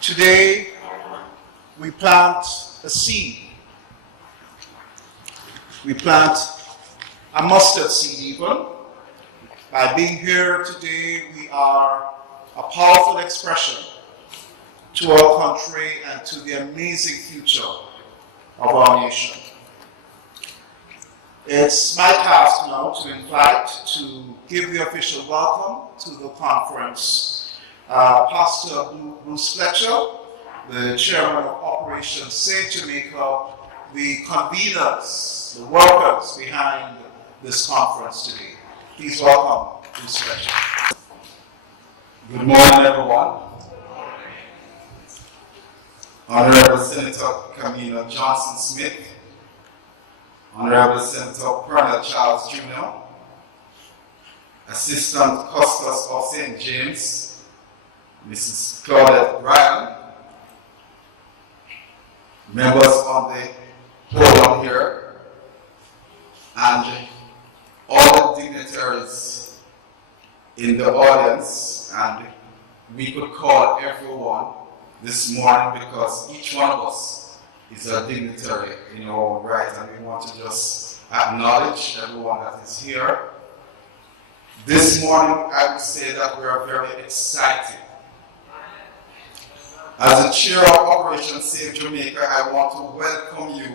Today, we plant a seed. We plant a mustard seed even. By being here today, we are a powerful expression to our country and to the amazing future of our nation. It's my task now to give the official welcome to the conference, Pastor Bruce Fletcher, the chairman of Operation Save Jamaica, the conveners, the workers behind this conference today. Please welcome Bruce Fletcher. Good morning, everyone. Honorable Senator Camilla Johnson-Smith, Honorable Senator Colonel Charles Jr., Assistant Custos of St. James, Mrs. Claudette Bryan, members on the podium here, and all the dignitaries in the audience, and we could call everyone this morning because each one of us is a dignitary in our own right, and we want to just acknowledge everyone that is here. This morning, I would say that we are very excited. As the chair of Operation Save Jamaica, I want to welcome you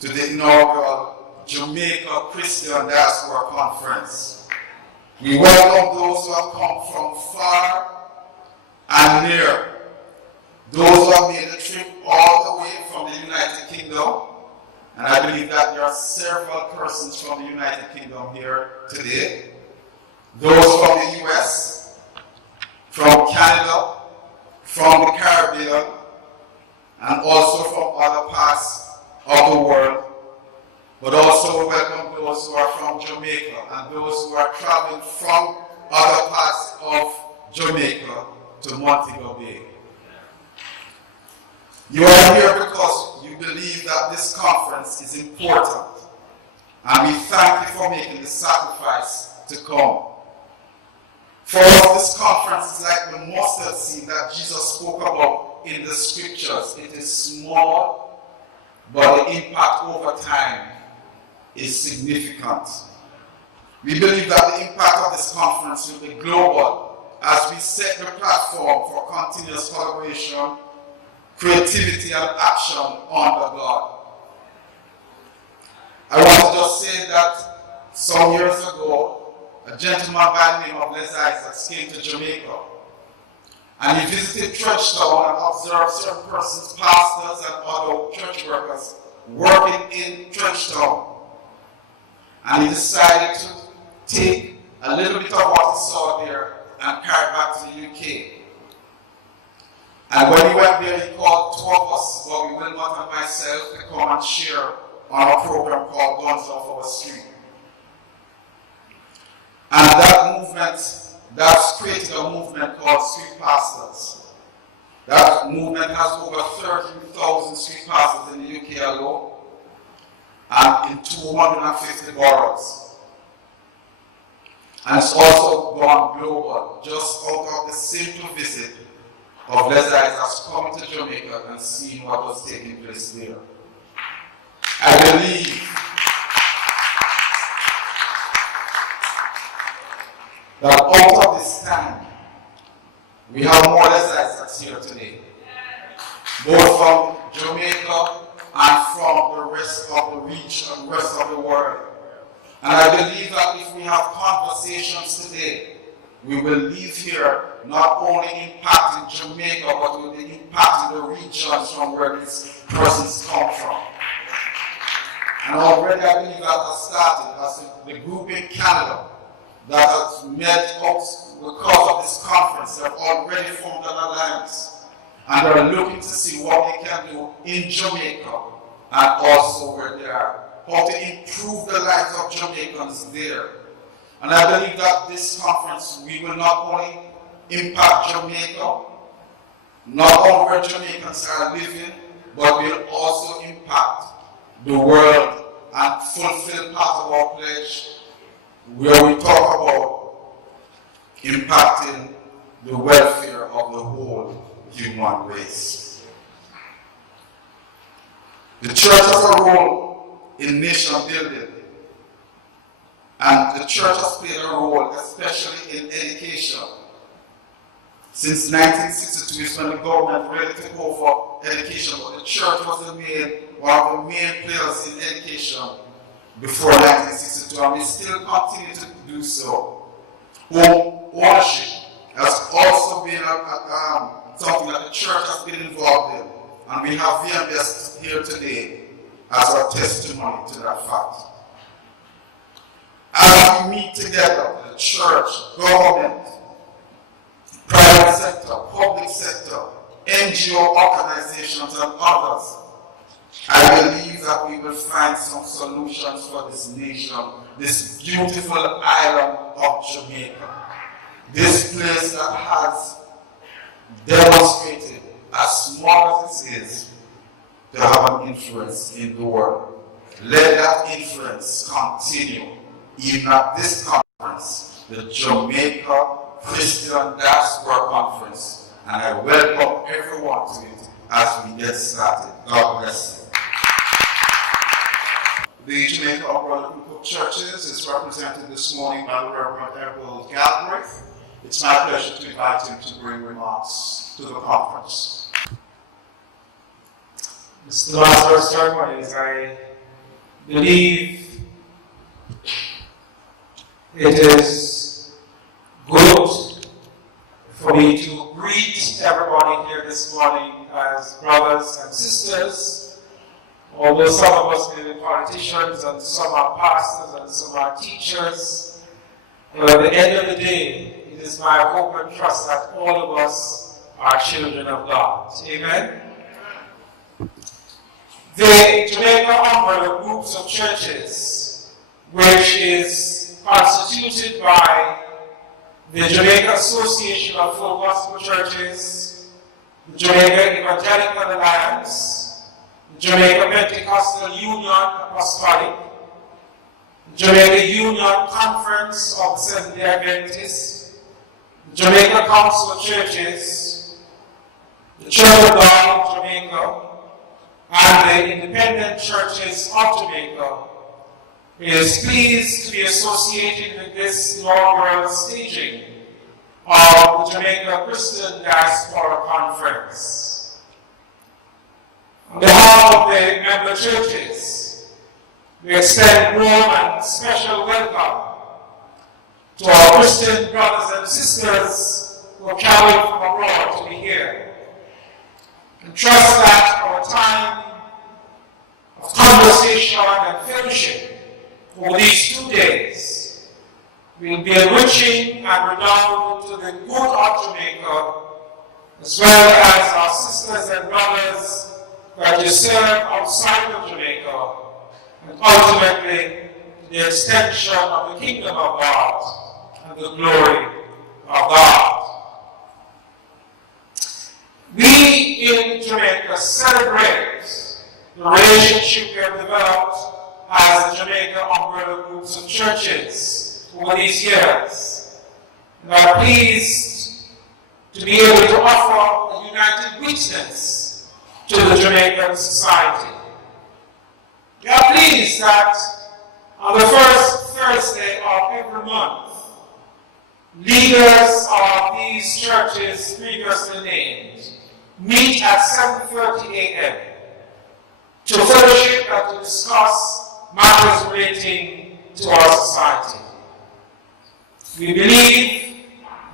to the inaugural Jamaica Christian Diaspora Conference. We welcome those who have come from far and near, those who have made the trip all the way from the United Kingdom, and I believe that there are several persons from the United Kingdom here today, those from the US, from Canada, from the Caribbean, and also from other parts of the world, but also welcome those who are from Jamaica and those who are traveling from other parts of Jamaica to Montego Bay. You are here because you believe that this conference is important, and we thank you for making the sacrifice to come. For us, this conference is like the mustard seed that Jesus spoke about in the scriptures. It is small, but the impact over time is significant. We believe that the impact of this conference will be global as we set the platform for continuous collaboration, creativity, and action under God. I want to just say that some years ago, a gentleman by the name of Les Isaacs came to Jamaica, and he visited Trenchtown and observed certain persons, pastors and other church workers, working in Trenchtown. And he decided to take a little bit of what he saw there and carry it back to the UK. And when he went there, he called two of us, Bobby Wilmot and myself, to come and share on a program called Guns Off Our Street. And that movement, that's created a movement called Street Pastors. That movement has over 13,000 street pastors in the UK alone, and in 250 boroughs. And it's also gone global, just out of the simple visit of Les Isaacs coming to Jamaica and seeing what was taking place there. I believe that out of this time, we have more Les Isaacs here today, both from Jamaica and from the rest of the region, the rest of the world. And I believe that if we have conversations today, we will leave here not only impacting Jamaica, but will be impacting the regions from where these persons come from. And already I believe that has started as the group in Canada that has met up because of this conference. They have already formed an alliance, and they are looking to see what they can do in Jamaica and also where they are, how to improve the lives of Jamaicans there. And I believe that this conference, we will not only impact Jamaica, not only where Jamaicans are living, but will also impact the world and fulfill part of our pledge where we talk about impacting the welfare of the whole human race. The church has a role in nation building, and the church has played a role especially in education. Since 1962 is when the government really took over education, but the church was one of the main players in education before 1962, and we still continue to do so. Home ownership has also been something that the church has been involved in, and we have VMS here today as a testimony to that fact. As we meet together, the church, government, private sector, public sector, NGO organizations, and others, I believe that we will find some solutions for this nation, this beautiful island of Jamaica. This place that has demonstrated, as small as it is, to have an influence in the world. Let that influence continue, even at this conference, the Jamaica Christian Diaspora Conference, and I welcome everyone to it as we get started. God bless you. The Jamaica Umbrella Group of Churches is represented this morning by the Reverend Edward Galbraith. It's my pleasure to invite him to bring remarks to the conference. Mr. Master of Ceremonies, I believe it is good for me to greet everybody here this morning as brothers and sisters. Although some of us may be politicians and some are pastors and some are teachers, but at the end of the day, it is my hope and trust that all of us are children of God. Amen? The Jamaica Umbrella Groups of Churches, which is constituted by the Jamaica Association of Full Gospel Churches, the Jamaica Evangelical Alliance, the Jamaica Pentecostal Union Apostolic, the Jamaica Union Conference of the Seventh-day Adventists, the Jamaica Council of Churches, the Church of God of Jamaica, and the Independent Churches of Jamaica is pleased to be associated with this inaugural staging of the Jamaica Christian Diaspora Conference. On behalf of the member churches, we extend warm and special welcome to our Christian brothers and sisters who have traveled from abroad to be here. And trust that our time of conversation and fellowship over these 2 days will be enriching and redound to the good of Jamaica, as well as our sisters and brothers that you serve outside of Jamaica, and ultimately the extension of the kingdom of God and the glory of God. We in Jamaica celebrate the relationship we have developed as the Jamaica Umbrella Groups of Churches over these years, and are pleased to be able to offer a united witness to the Jamaican society. We are pleased that on the first Thursday of every month, leaders of these churches previously named meet at 7:30 a.m. to fellowship and to discuss matters relating to our society. We believe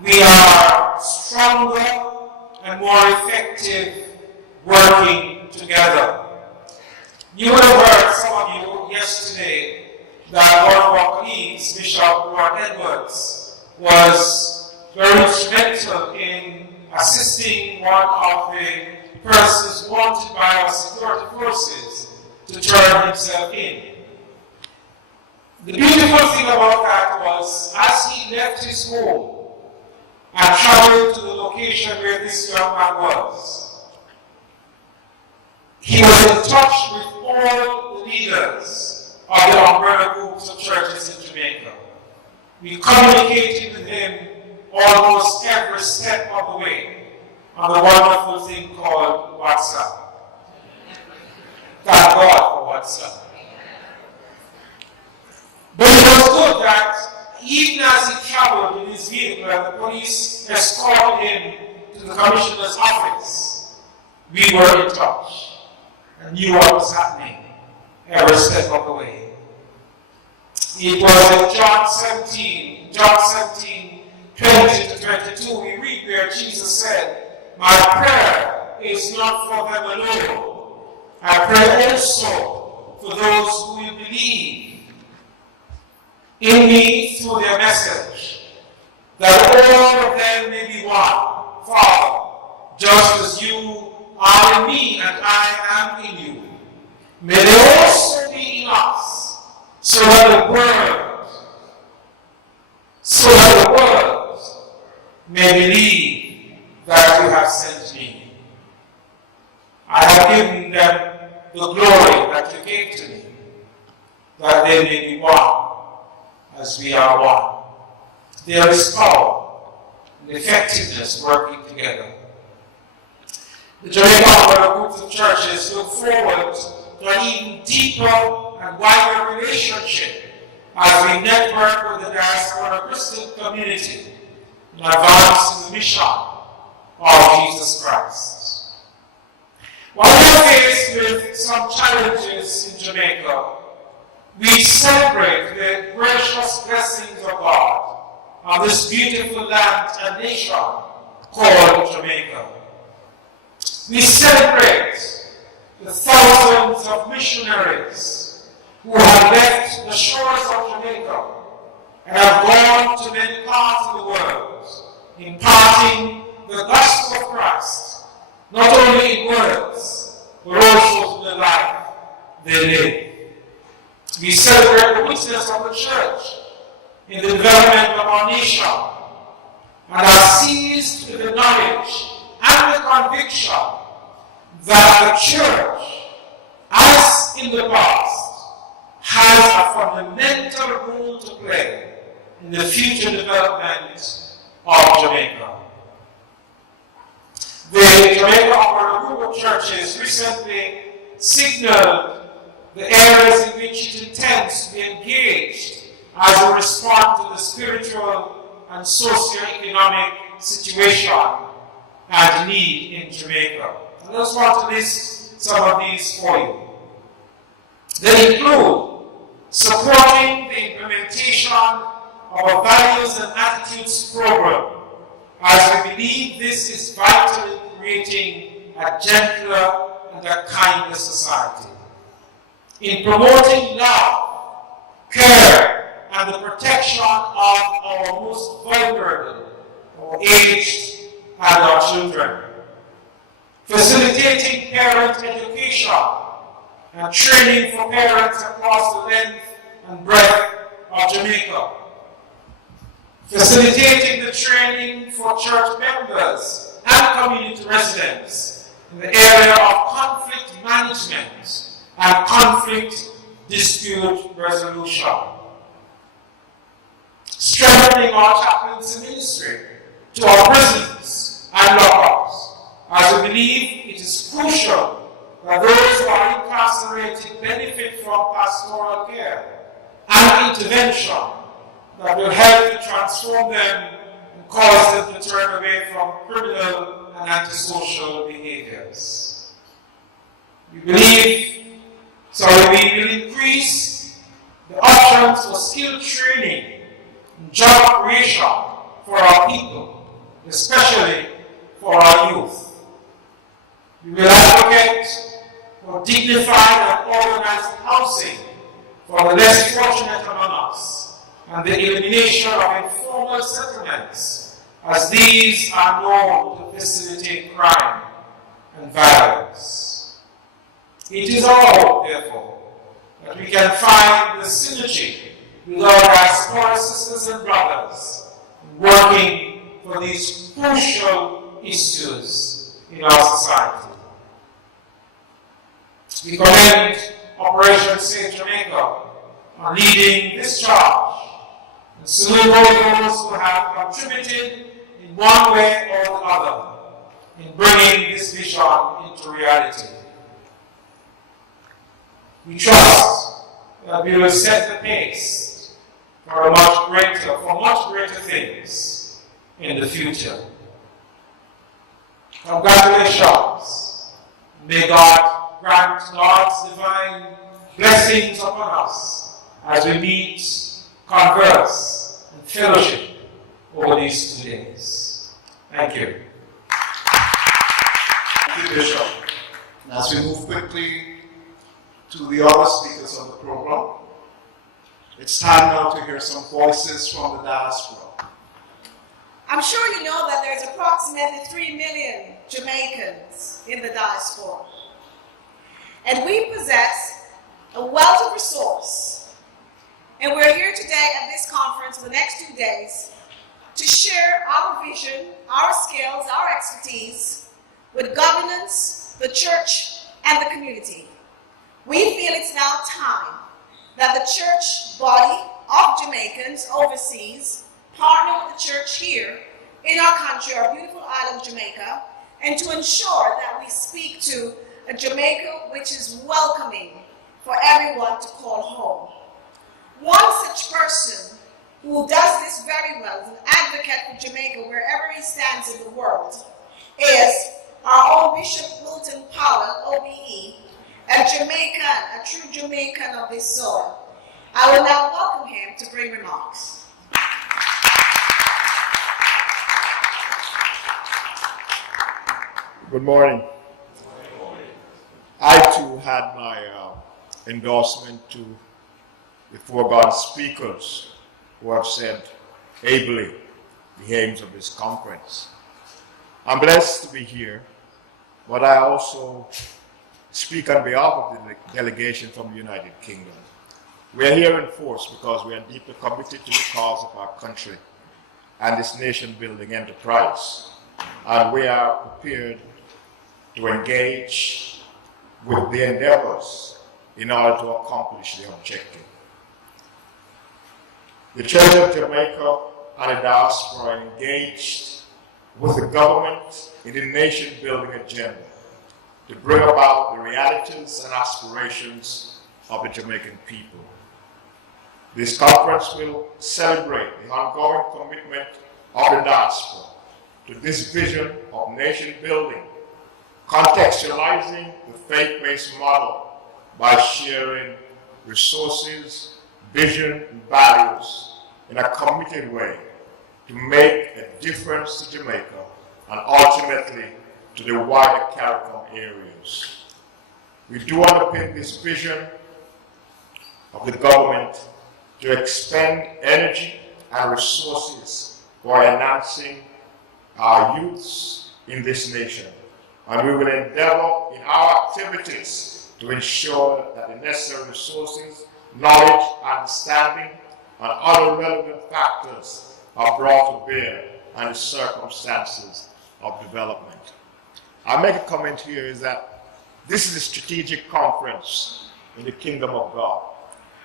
we are stronger and more effective working together. You would have heard, some of you, yesterday, that one of our colleagues, Bishop Lord Edwards, was very instrumental in assisting one of the persons wanted by our security forces to turn himself in. The beautiful thing about that was, as he left his home and traveled to the location where this young man was, he was in touch with all the leaders of the umbrella groups of churches in Jamaica. We communicated with him almost every step of the way. on the wonderful thing called WhatsApp. Thank God for WhatsApp. But it was good that even as he traveled in his vehicle and the police escorted him to the commissioner's office, we were in touch and knew what was happening every step of the way. It was in John 17, 20 to 22, we read where Jesus said, "My prayer is not for them alone. I pray also for those who will believe in me through their message, that all of them may be one. Father, just as you are in me and I am in you, may they also be in us, so that the world may believe that you have sent me. I have given them the glory that you gave to me, that they may be one as we are one." There is power and effectiveness working together. The Jamaica groups of churches look forward to an even deeper and wider relationship as we network with the Diaspora Christian community in advancing the mission of Jesus Christ. While we are faced with some challenges in Jamaica, we celebrate the gracious blessings of God on this beautiful land and nation called Jamaica. We celebrate the thousands of missionaries who have left the shores of Jamaica and have gone to many parts of the world, imparting the gospel of Christ, not only in words, but also in the life they live. We celebrate the witness of the church in the development of our nation and are seized with the knowledge and the conviction that the church, as in the past, has a fundamental role to play in the future development of Jamaica. The Jamaica Opera Group of Churches recently signaled the areas in which it intends to be engaged as a response to the spiritual and socio-economic situation and need in Jamaica. I just want to list some of these for you. They include supporting the implementation of a values and attitudes program, as we believe this is vital in creating a gentler and a kinder society. In promoting love, care, and the protection of our most vulnerable, our aged, and our children. Facilitating parent education and training for parents across the length and breadth of Jamaica. Facilitating the training for church members and community residents in the area of conflict management and conflict dispute resolution. Strengthening our chaplaincy ministry to our prisons and lockups, as we believe it is crucial that those who are incarcerated benefit from pastoral care and intervention that will help to transform them and cause them to turn away from criminal and antisocial behaviors. We will increase the options for skill training and job creation for our people, especially for our youth. We will advocate for dignified and organized housing for the less fortunate among us, and the elimination of informal settlements, as these are known to facilitate crime and violence. It is our hope, therefore, that we can find the synergy with our diaspora sisters and brothers in working for these crucial issues in our society. We commend Operation Save Jamaica on leading this charge, and salute all those who have contributed in one way or the other in bringing this vision into reality. We trust that we will set the pace for much greater things in the future. Congratulations. May God grant God's divine blessings upon us as we meet, converse, and fellowship over these 2 days. Thank you. Thank you, Bishop. And as we move quickly to the other speakers of the program, it's time now to hear some voices from the diaspora. I'm sure you know that there's approximately 3 million Jamaicans in the diaspora. And we possess a wealth of resource. And we're here today at this conference for the next 2 days to share our vision, our skills, our expertise with governance, the church, and the community. We feel it's now time that the church body of Jamaicans overseas partner with the church here in our country, our beautiful island Jamaica, and to ensure that we speak to a Jamaica which is welcoming for everyone to call home. One such person who does this very well, is an advocate for Jamaica wherever he stands in the world, is our own Bishop Wilton Powell, OBE, a Jamaican, a true Jamaican of this soil. I will now welcome him to bring remarks. Good morning. I too had my endorsement to the foregone speakers who have said ably the aims of this conference. I'm blessed to be here, but I also speak on behalf of the delegation from the United Kingdom. We are here in force because we are deeply committed to the cause of our country and this nation-building enterprise, and we are prepared to engage with the endeavors in order to accomplish the objective. The Church of Jamaica and the Diaspora are engaged with the government in the nation-building agenda to bring about the realities and aspirations of the Jamaican people. This conference will celebrate the ongoing commitment of the diaspora to this vision of nation-building, contextualizing the faith-based model by sharing resources, vision, and values in a committed way to make a difference to Jamaica and ultimately to the wider CARICOM areas. We do underpin this vision of the government to expend energy and resources for enhancing our youths in this nation. And we will endeavor in our activities to ensure that the necessary resources, knowledge, understanding, and other relevant factors are brought to bear on the circumstances of development. I'll make a comment here is that this is a strategic conference in the kingdom of God.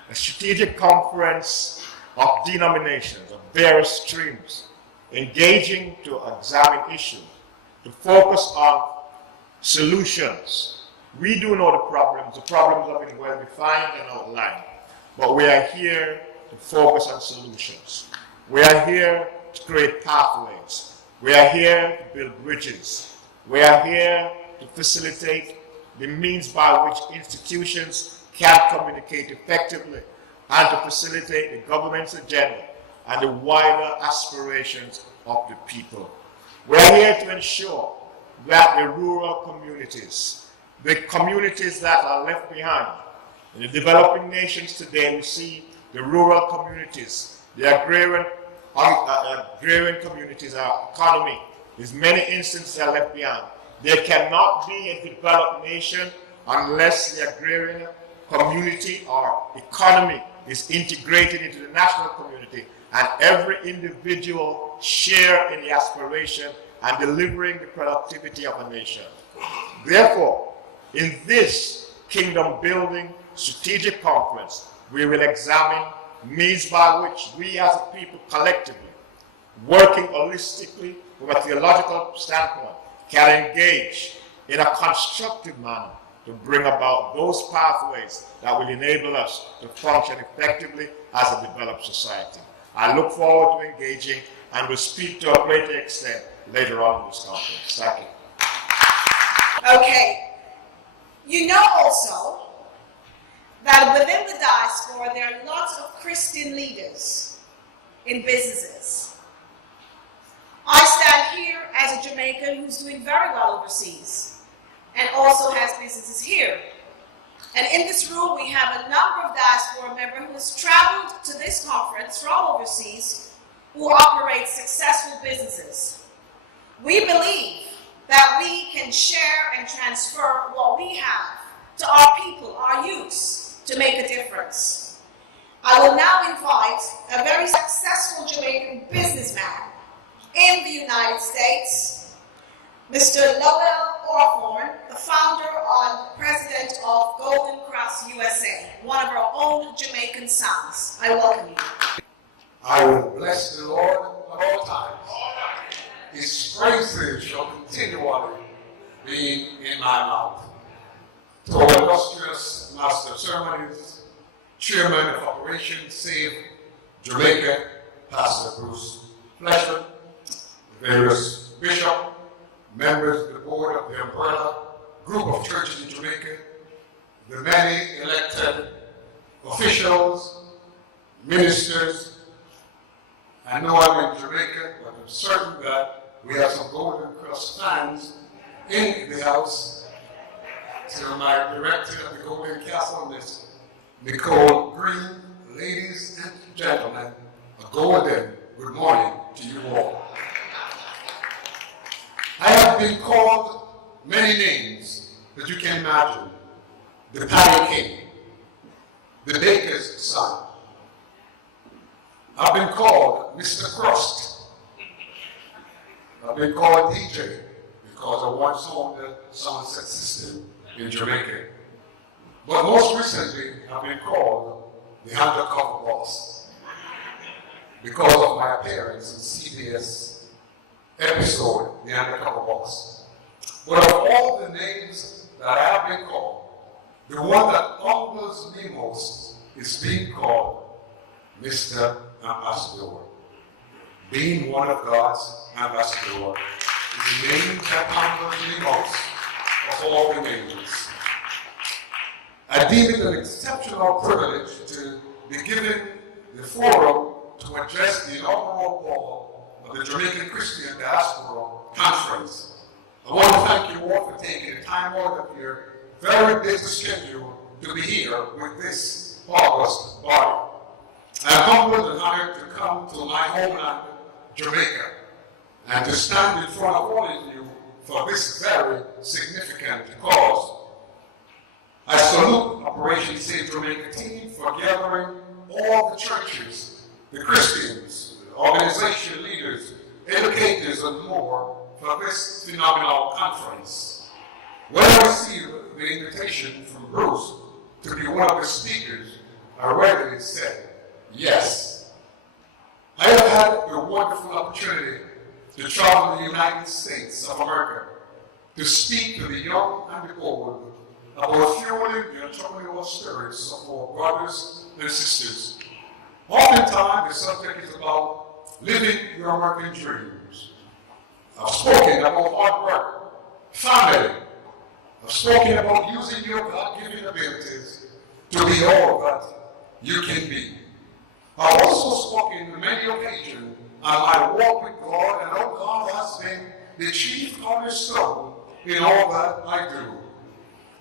A strategic conference of denominations, of various streams, engaging to examine issues, to focus on solutions. We do know the problems have been well defined and outlined, but we are here to focus on solutions. We are here to create pathways. We are here to build bridges. We are here to facilitate the means by which institutions can communicate effectively and to facilitate the government's agenda and the wider aspirations of the people. We are here to ensure that the rural communities, the communities that are left behind, in the developing nations today, we see the rural communities, the agrarian communities, our economy, there's many instances that are left behind. There cannot be a developed nation unless the agrarian community or economy is integrated into the national community and every individual share in the aspiration and delivering the productivity of a nation. Therefore, in this kingdom building strategic conference, we will examine means by which we as a people collectively, working holistically from a theological standpoint, can engage in a constructive manner to bring about those pathways that will enable us to function effectively as a developed society. I look forward to engaging and will speak to a greater extent later on in this conference. Thank you. Okay. You know also that within the diaspora there are lots of Christian leaders in businesses. I stand here as a Jamaican who's doing very well overseas and also has businesses here. And in this room we have a number of diaspora members who has traveled to this conference from overseas who operate successful businesses. We believe that we can share and transfer what we have to our people, our youths, to make a difference. I will now invite a very successful Jamaican businessman in the United States, Mr. Noel Orthorn, the founder and president of Golden Cross USA, one of our own Jamaican sons. I welcome you. I will bless the Lord at all times. His praises shall continually be in my mouth. To our illustrious Master of Ceremonies, Chairman of Operations Save Jamaica, Pastor Bruce Fletcher, the various bishops, members of the board of the Umbrella Group of Churches in Jamaica, the many elected officials, ministers. I know I'm in Jamaica, but I'm certain that we have some Golden Cross fans in the house. To my director of the Golden Castle, Miss Nicole Green, ladies and gentlemen, a golden good morning to you all. I have been called many names that you can imagine. The Patty King, the baker's son. I've been called Mr. Crust. I've been called DJ because I once owned the Somerset system in Jamaica. But most recently, I've been called the undercover boss because of my appearance in CBS episode, The Undercover Boss. But of all the names that I have been called, the one that humbles me most is being called Mr. Ambassador. Being one of God's ambassador is the name that humbles me most of all the names. I deem it an exceptional privilege to be given the forum to address the inaugural ball of the Jamaican Christian Diaspora Conference. I want to thank you all for taking the time out of your very busy schedule to be here with this august body. I am humbled and honored to come to my homeland, Jamaica, and to stand in front of all of you for this very significant cause. I salute Operation Save Jamaica team for gathering all the churches, the Christians, organization leaders, educators, and more for this phenomenal conference. When I received the invitation from Bruce to be one of the speakers, I readily said yes. I have had the wonderful opportunity to travel to the United States of America to speak to the young and the old about fueling the entrepreneurial spirits of our brothers and sisters. Oftentimes, the subject is about living your American dreams. I've spoken about hard work, family. I've spoken about using your God-given abilities to be all that you can be. I've also spoken on many occasions on my walk with God and how God has been the chief cornerstone in all that I do.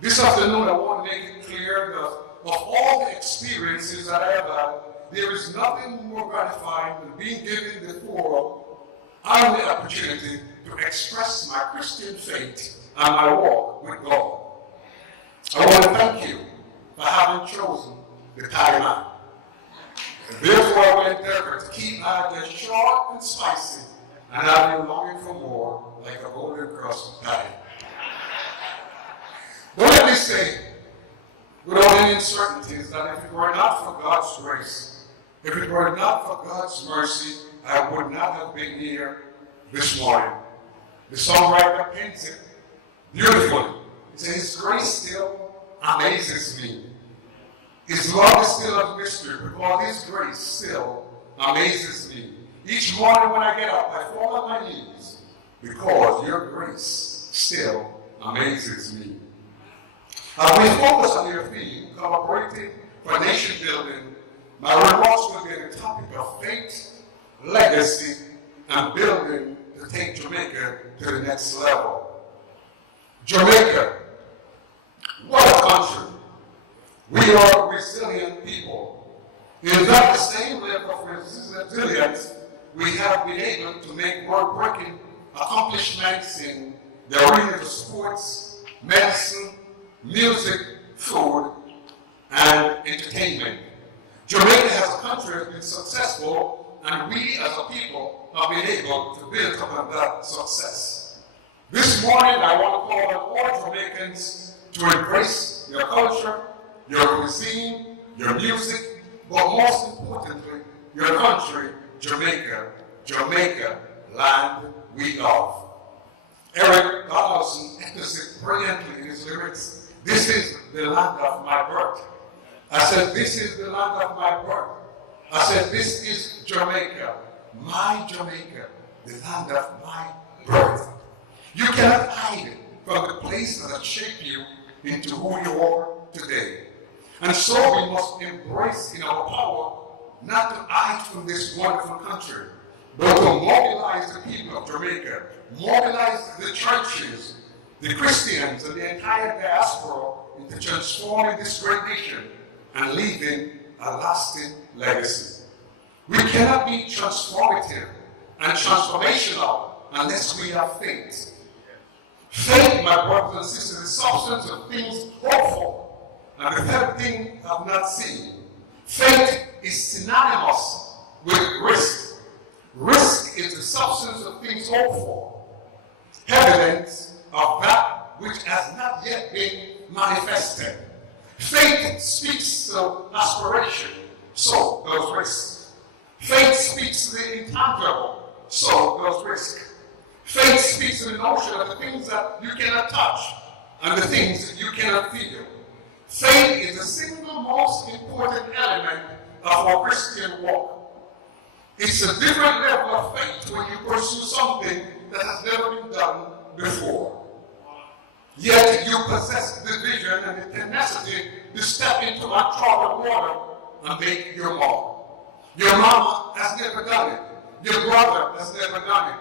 This afternoon, I want to make it clear that of all the experiences that I have had, there is nothing more gratifying than being given the forum and the opportunity to express my Christian faith and my walk with God. I want to thank you for having chosen the time. And therefore, I will endeavor to keep my dish short and spicy, and I'll be longing for more, like a Golden Cross patty. But let me say, without any uncertainties, that if it were not for God's grace, if it were not for God's mercy, I would not have been here this morning. The songwriter paints it beautifully. He says, His grace still amazes me. His love is still a mystery because His grace still amazes me. Each morning when I get up, I fall on my knees because your grace still amazes me. As we focus on your theme, collaborating for nation building, my remarks will be on the topic of faith, legacy, and building to take Jamaica to the next level. Jamaica, what a country. We are resilient people. It is not the same level of resilience we have been able to make world-breaking accomplishments in the arena of sports, medicine, music, food, and entertainment. Jamaica as a country has been successful, and we as a people have been able to build upon that success. This morning, I want to call on all Jamaicans to embrace your culture, your cuisine, your music, but most importantly, your country, Jamaica, Jamaica, land we love. Eric Donaldson echoes it brilliantly in his lyrics. This is the land of my birth. I said, this is the land of my birth. I said, this is Jamaica, my Jamaica, the land of my birth. You cannot hide from the place that has shaped you into who you are today. And so we must embrace in our power not to hide from this wonderful country, but to mobilize the people of Jamaica, mobilize the churches, the Christians, and the entire diaspora into transforming this great nation and leaving a lasting legacy. We cannot be transformative and transformational unless we have faith. Faith, my brothers and sisters, is the substance of things hoped for, and the third thing I've not seen. Faith is synonymous with risk. Risk is the substance of things hoped for, evidence of that which has not yet been manifested. Faith speaks to aspiration, so does risk. Faith speaks to the intangible, so does risk. Faith speaks to the notion of the things that you cannot touch and the things that you cannot feel. Faith is the single most important element of our Christian walk. It's a different level of faith when you pursue something that has never been done before. Yet you possess the vision and the tenacity to step into uncharted water and make your mark. Your mama has never done it. Your brother has never done it.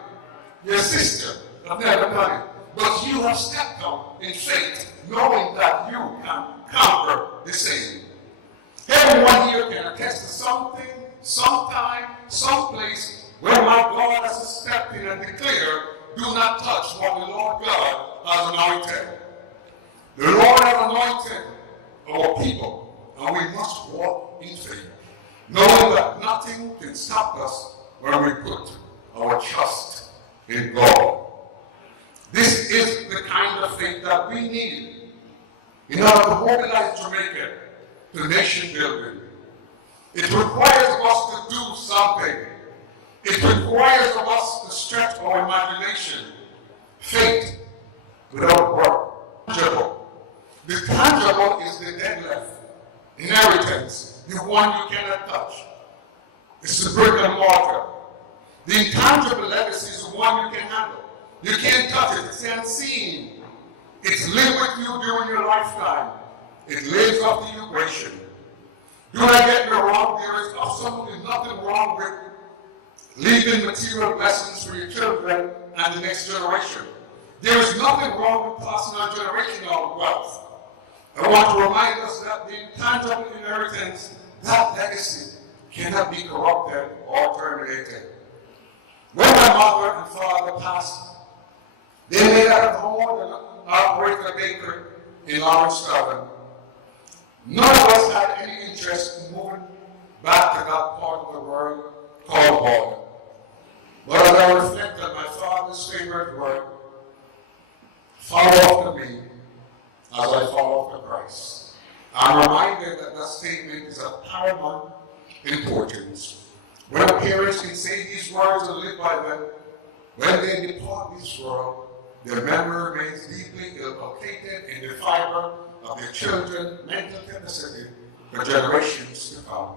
Your sister has never done it. But you have stepped out in faith, knowing that you can conquer the same. Everyone here can attest to something, sometime, someplace where my God has stepped in and declared, do not touch what the Lord God has anointed. The Lord has anointed our people, and we must walk in faith, knowing that nothing can stop us when we put our trust in God. This is the kind of faith that we need in order to mobilize Jamaica to nation building. It requires of us to do something. It requires of us to stretch our imagination. Faith without work. Tangible. The tangible is the dead left. Inheritance, the one you cannot touch. It's the brick and mortar. The intangible legacy is the one you can handle. You can't touch it. It's unseen. It's lived with you during your lifetime. It lives after you grace you. Do not get me wrong. There is absolutely nothing wrong with leaving material blessings for your children and the next generation. There is nothing wrong with passing on generational wealth. I want to remind us that the intangible inheritance, that legacy, cannot be corrupted or terminated. When my mother and father passed, they made out of home and operate a bakery in Lawrence, Scotland. None of us had any interest in moving back to that part of the world called home. But as I reflect on my father's favorite word, follow after me as I follow after Christ, I'm reminded that that statement is of paramount importance. When parents can say these words and live by them, when they depart this world, their memory remains deeply inculcated in the fiber of their children's mental capacity for generations to come.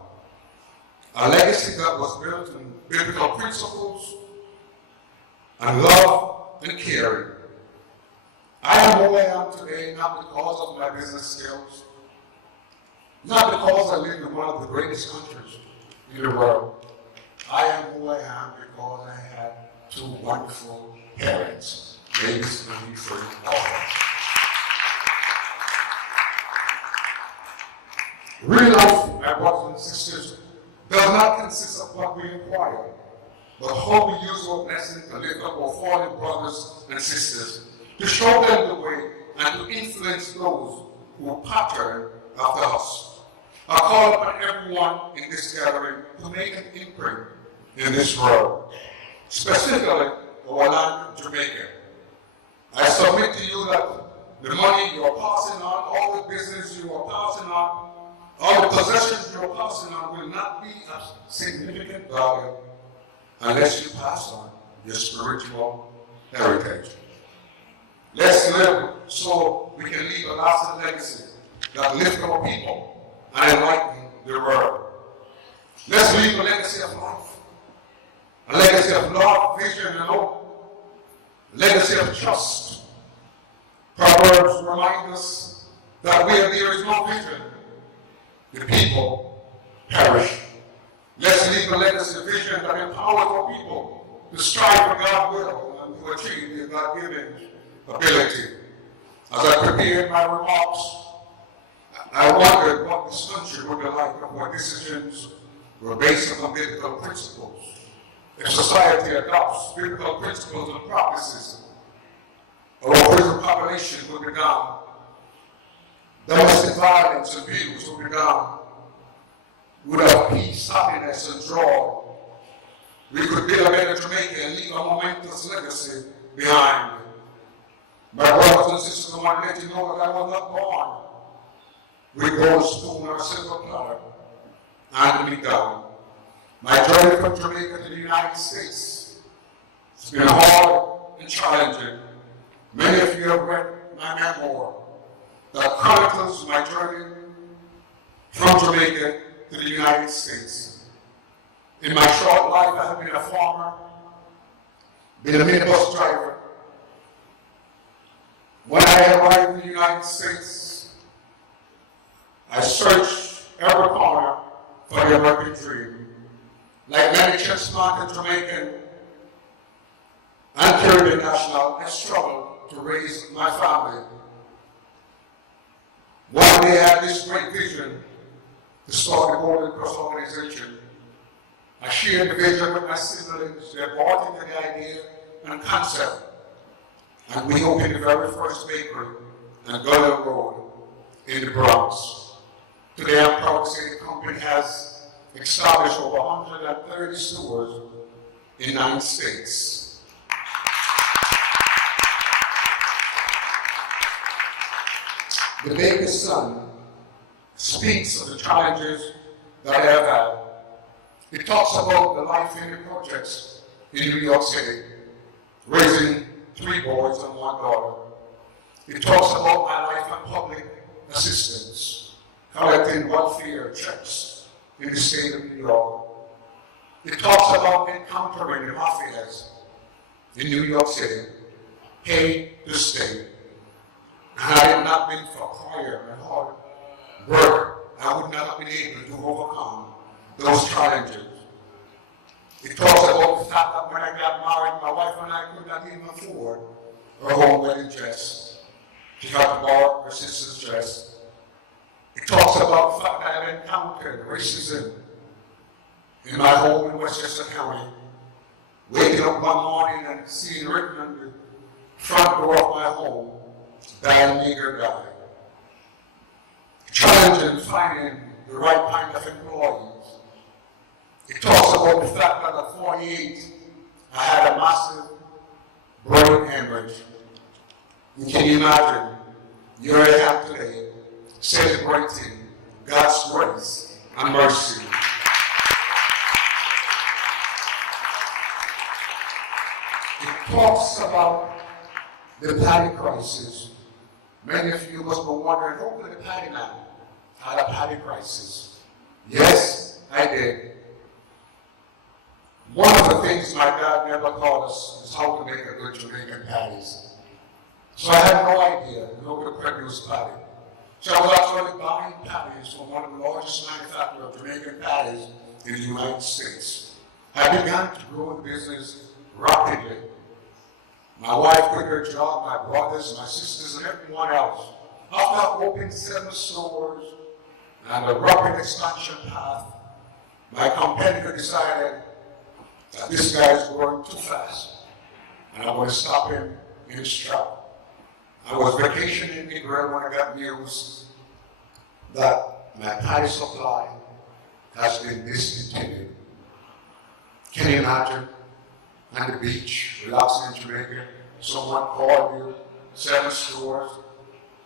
A legacy that was built on biblical principles and love and caring. I am who I am today not because of my business skills, not because I live in one of the greatest countries in the world. I am who I am because I had two wonderful parents. May this be for all. Real life, my brothers and sisters, does not consist of what we acquire, but how we use our blessing to lift up our fallen brothers and sisters, to show them the way and to influence those who pattern after us. I call upon everyone in this gathering to make an imprint in this world, specifically our land of Jamaica. I submit to you that the money you are passing on, all the business you are passing on, all the possessions you are passing on will not be of significant value unless you pass on your spiritual heritage. Let's live so we can leave a lasting legacy that lifts our people and enlighten the world. Let's leave a legacy of life, a legacy of love, vision, and hope, a legacy of trust. Proverbs remind us that where there is no vision, the people perish. Let's leave a legacy of vision that empowers our people to strive for God's will and to achieve their God-given ability. As I prepared my remarks, I wondered what this country would be like if our decisions were based on biblical principles. If society adopts biblical principles and practices, our prison population would be down. Domestic violence and abuse would be down. We would have peace, happiness, and joy. We could build a better Jamaica and leave a momentous legacy behind. My brothers and sisters, I want to let you know that I was not born with gold spoon or silver platter handed me down. My journey from Jamaica to the United States has been hard and challenging. Many of you have read my memoir that chronicles my journey from Jamaica to the United States. In my short life, I have been a farmer, been a minibus driver. When I arrived in the United States, I searched every corner for the American dream. Like many transplanted Jamaican and Caribbean national, I struggled to raise my family. One day I had this great vision to start the Golden Cross organization. I shared the vision with my siblings. They bought into the idea and concept. And we opened the very first bakery on Gullah Road in the Bronx. Today I'm proud to say the company has established over 130 stores in 9 states. The Baker's Son speaks of the challenges that I have had. It talks about the life in the projects in New York City, raising 3 boys and 1 daughter. It talks about my life in public assistance, collecting welfare checks in the state of New York. It talks about encountering the mafias in New York City, paid to stay. And had it not been for prayer and hard work, I would not have been able to overcome those challenges. It talks about the fact that when I got married, my wife and I could not even afford her home wedding dress. She had to borrow her sister's dress. It talks about the fact that I had encountered racism in my home in Westchester County. Waking up one morning and seeing written on the front door of my home, "Die nigger die." Challenging finding the right kind of employees. It talks about the fact that at 48, I had a massive brain hemorrhage. You can imagine, here I am today, celebrating God's grace and mercy. It talks about the paddy crisis. Many of you must be wondering, who could the paddy man had a paddy crisis? Yes, I did. One of the things my dad never taught us is how to make a good Jamaican patties. So I had no idea who could produce paddy. So I was actually buying patties from one of the largest manufacturers of Jamaican patties in the United States. I began to grow the business rapidly. My wife quit her job, my brothers, my sisters, and everyone else. After opening 7 stores and a rapid expansion path, my competitor decided that this guy is growing too fast, and I'm going to stop him in his tracks. I was vacationing in Israel when I got news that my paddy supply has been discontinued. Can you imagine? On the beach, relaxing in Jamaica, someone called you, 7 stores,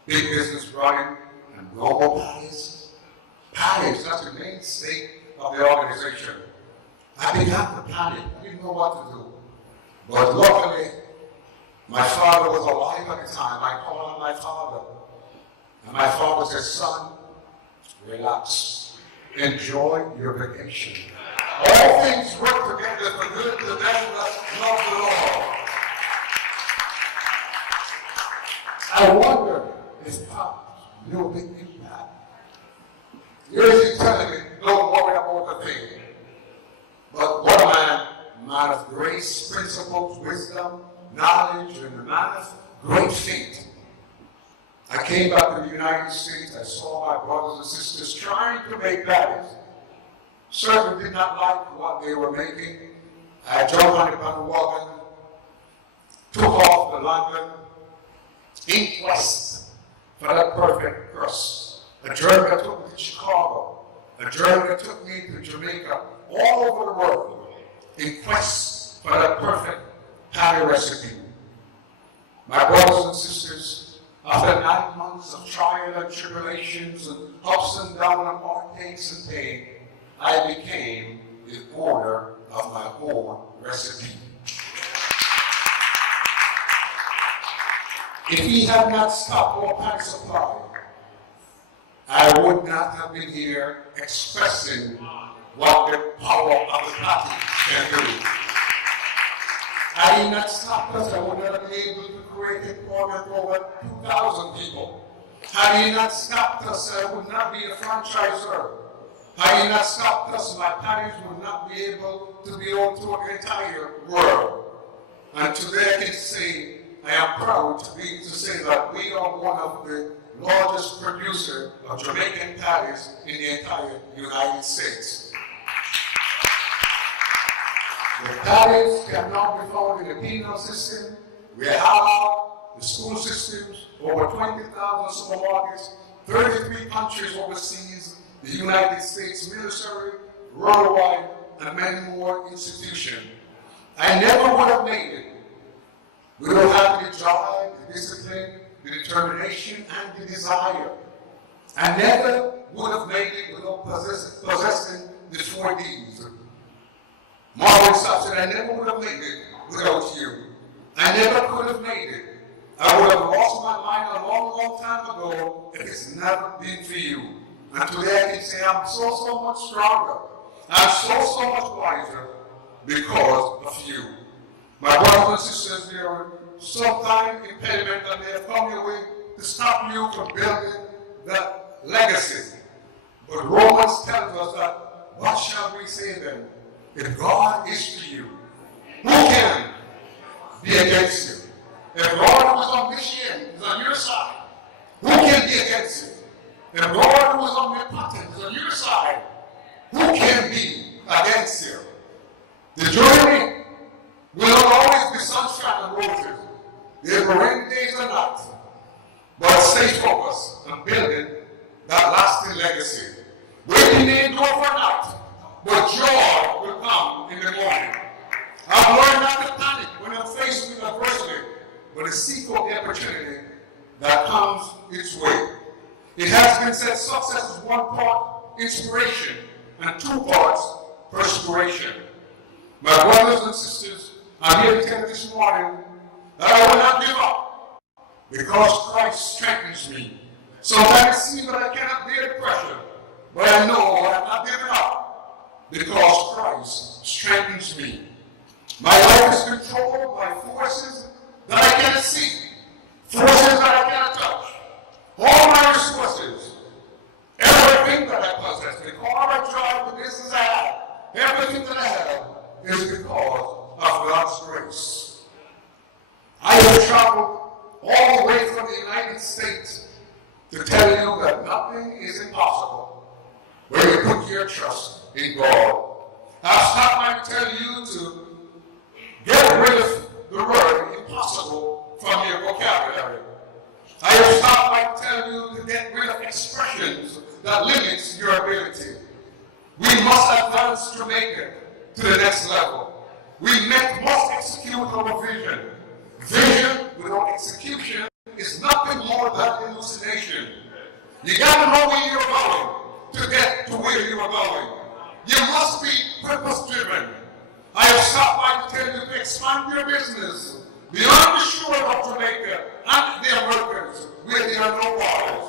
big business running, and no more paddies. Paddies, that's the mainstay of the organization. I began to panic. I didn't know what to do. But luckily, my father was alive at the time. I called on my father. And my father said, son, relax. Enjoy your vacation. All things work together for good to them that love the Lord. I wonder if Pop knew the impact. Here's he telling me, don't worry about the thing. But what a man of grace, principles, wisdom, knowledge, and a man of great faith. I came back to the United States. I saw my brothers and sisters trying to make patties. Certainly did not like what they were making. I jumped on the bandwagon, took off to London, in quest for that perfect crust. A journey that took me to Chicago, a journey that took me to Jamaica, all over the world, in quest for that perfect paddy recipe. My brothers and sisters, after 9 months of trial and tribulations and ups and downs and heartaches and pain, I became the owner of my own recipe. If we had not stopped our paddy supply, I would not have been here expressing what the power of the paddy can do. Had he not stopped us, I would not have been able to create employment for over 2,000 people. Had he not stopped us, I would not be a franchisor. Had he not stopped us, my paddies would not be able to be on to the entire world. And today I can say, I am proud to say that we are one of the largest producers of Jamaican paddies in the entire United States. The paddies can now be found in the penal system, rehab, the school systems, over 20,000 supermarkets, 33 countries overseas, the United States military, worldwide, and many more institutions. I never would have made it. We don't have the drive, the discipline, the determination, and the desire. I never would have made it without possessing the 4 Ds. Marvin Sapp said, I never would have made it without you. I never could have made it. I would have lost my mind a long, long time ago if it's never been for you. And today I can say I'm so much stronger. I'm so much wiser because of you. My brothers and sisters, there are sometimes impediments that may have come your way to stop you from building that legacy. But Romans tells us that, what shall we say then? If God is for you, who can be against you? If God who is omniscient is on your side, who can be against you? If God who is omnipotent is on your side, who can be against you? The journey will not always be sunshine and roses. There will be rainy days and nights. But stay focused on building that lasting legacy. Waiting may endure for night, but joy will come in the morning. I've learned not to panic when I'm faced with adversity, but to seek for the opportunity that comes its way. It has been said success is 1 part inspiration and 2 parts perspiration. My brothers and sisters, I'm here to tell you this morning that I will not give up. because Christ strengthens me. Sometimes it seems that I cannot bear the pressure, but I know I'm not giving up because Christ strengthens me. My life is controlled by forces that I cannot see, forces that I cannot touch. All my resources, everything that I possess, the car I drive, the business I have, everything that I have is because of God's grace. I have traveled all the way from the United States to tell you that nothing is impossible when you put your trust in God. I've stopped by to tell you to get rid of the word impossible from your vocabulary. I have stopped by to tell you to get rid of expressions that limits your ability. We must advance Jamaica to the next level. We must execute our vision. Vision without execution is nothing more than hallucination. You got to know where you're going to get to where you are going. You must be purpose-driven. I have stopped by to tell you to expand your business beyond the shore of Jamaica and their workers where there are no borders.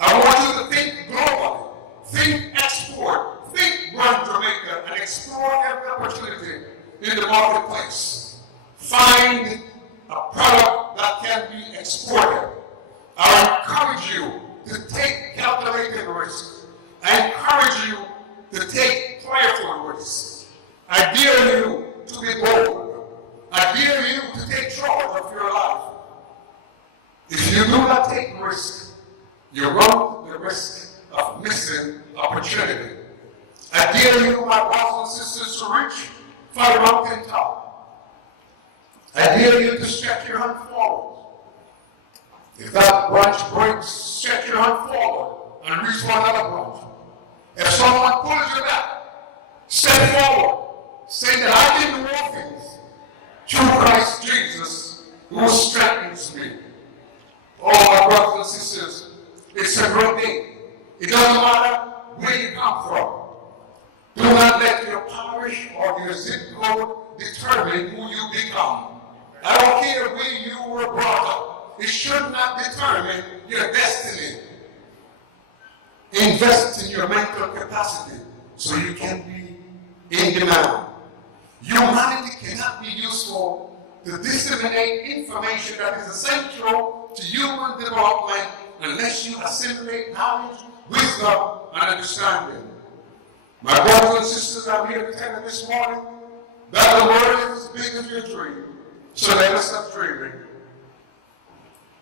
I want you to think globally, think export, think run Jamaica, and explore every opportunity in the marketplace. Find a product that can be exported. I encourage you to take calculated risks. I encourage you to take prayerful risks. I dare you to be bold. I dare you to take charge of your life. If you do not take risk, you run the risk of missing opportunity. I dare you, my brothers and sisters, to reach for the mountain top. I dare you to stretch your hand forward. If that branch breaks, stretch your hand forward and reach for another branch. If someone pulls you back, step forward, saying that I can do all things through Christ Jesus, who strengthens me. Oh, my brothers and sisters, it's a great day. It doesn't matter where you come from. Do not let your parish or your zip code determine who you become. I don't care where you were brought up. It should not determine your destiny. Invest in your mental capacity so you can be in demand. Humanity cannot be useful to disseminate information that is essential to human development unless you assimilate knowledge, wisdom, and understanding. My brothers and sisters, I'm here to tell you this morning that the world is as big as your dream, so never stop dreaming.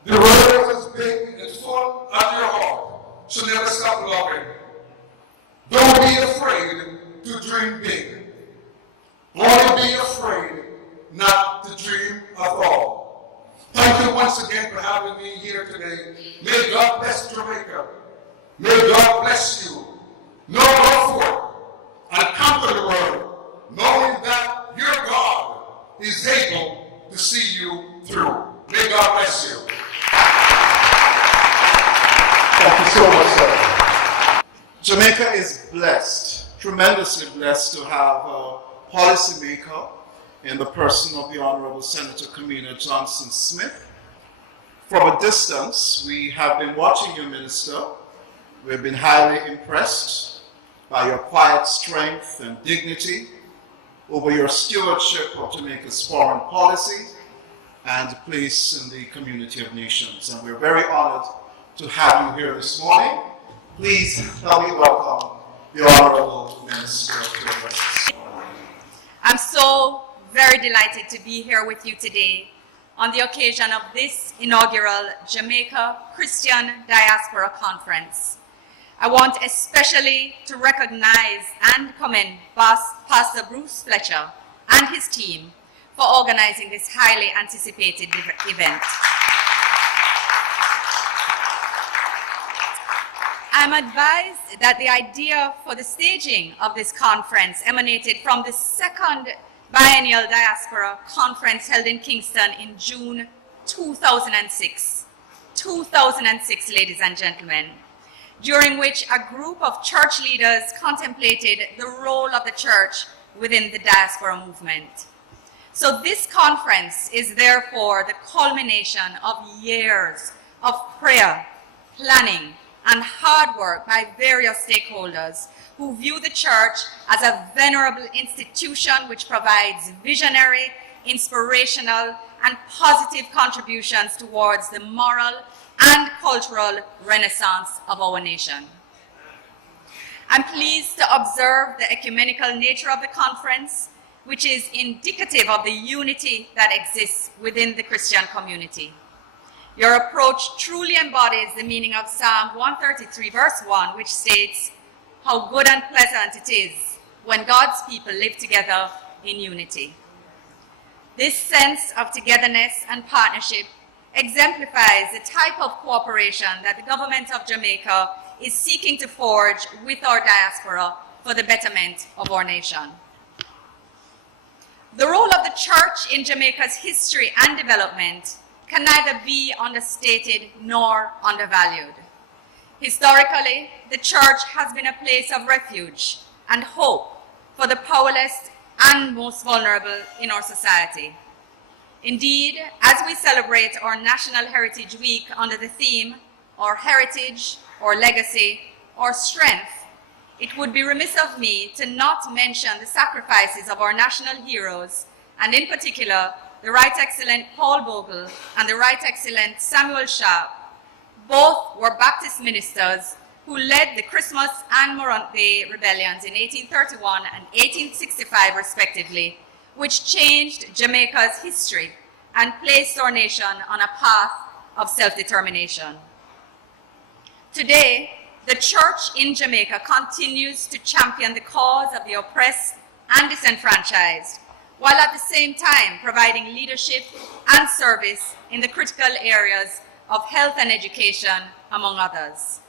The world is as big and full as your heart, so never stop loving. Don't be afraid to dream big. Only be afraid not to dream at all. Thank you once again for having me here today. May God bless Jamaica. May God bless you. Know go forth and conquer the world, knowing that your God is able to see you through. May God bless you. Thank you so much, sir. Jamaica is blessed, tremendously blessed, to have a policymaker in the person of the Honorable Senator Kamina Johnson-Smith. From a distance, we have been watching you, Minister. We've been highly impressed by your quiet strength and dignity over your stewardship of Jamaica's foreign policy and place in the community of nations. And we're very honored to have you here this morning. Please help me welcome the Honorable Minister to the West. I'm so very delighted to be here with you today on the occasion of this inaugural Jamaica Christian Diaspora Conference. I want especially to recognize and commend Pastor Bruce Fletcher and his team for organizing this highly anticipated event. I'm advised that the idea for the staging of this conference emanated from the second biennial Diaspora Conference held in Kingston in June 2006. 2006, ladies and gentlemen, during which a group of church leaders contemplated the role of the church within the diaspora movement. So this conference is therefore the culmination of years of prayer, planning, and hard work by various stakeholders who view the church as a venerable institution which provides visionary, inspirational, and positive contributions towards the moral and cultural renaissance of our nation. I'm pleased to observe the ecumenical nature of the conference, which is indicative of the unity that exists within the Christian community. Your approach truly embodies the meaning of Psalm 133 verse 1, which states, "How good and pleasant it is when God's people live together in unity." This sense of togetherness and partnership exemplifies the type of cooperation that the government of Jamaica is seeking to forge with our diaspora for the betterment of our nation. The role of the church in Jamaica's history and development can neither be understated nor undervalued. Historically, the church has been a place of refuge and hope for the powerless and most vulnerable in our society. Indeed, as we celebrate our National Heritage Week under the theme, "Our Heritage, Our Legacy, Our Strength," it would be remiss of me to not mention the sacrifices of our national heroes, and in particular, the Right Excellent Paul Bogle and the Right Excellent Samuel Sharp. Both were Baptist ministers who led the Christmas and Morant Day rebellions in 1831 and 1865 respectively, which changed Jamaica's history and placed our nation on a path of self-determination. Today, the church in Jamaica continues to champion the cause of the oppressed and disenfranchised, while at the same time providing leadership and service in the critical areas of health and education, among others.